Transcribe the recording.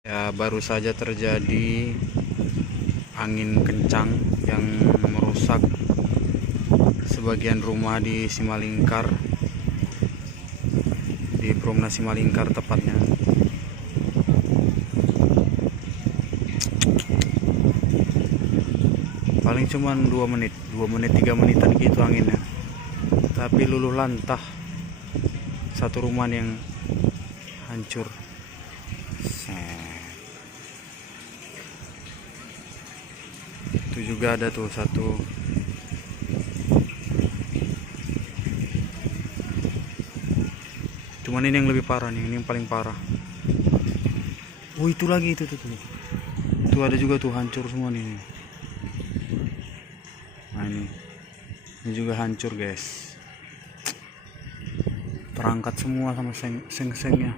Ya, baru saja terjadi angin kencang yang merusak sebagian rumah di Simalingkar, di Perumna Simalingkar tepatnya. Paling cuman 2 menit 3 menitan gitu anginnya, tapi luluh lantah satu rumah yang hancur. Itu juga ada tuh satu. Cuman ini yang lebih parah nih, ini yang paling parah. Oh, itu lagi itu tuh. Itu ada juga tuh, hancur semua nih. Nah, ini juga hancur, guys. Terangkat semua sama seng-sengnya.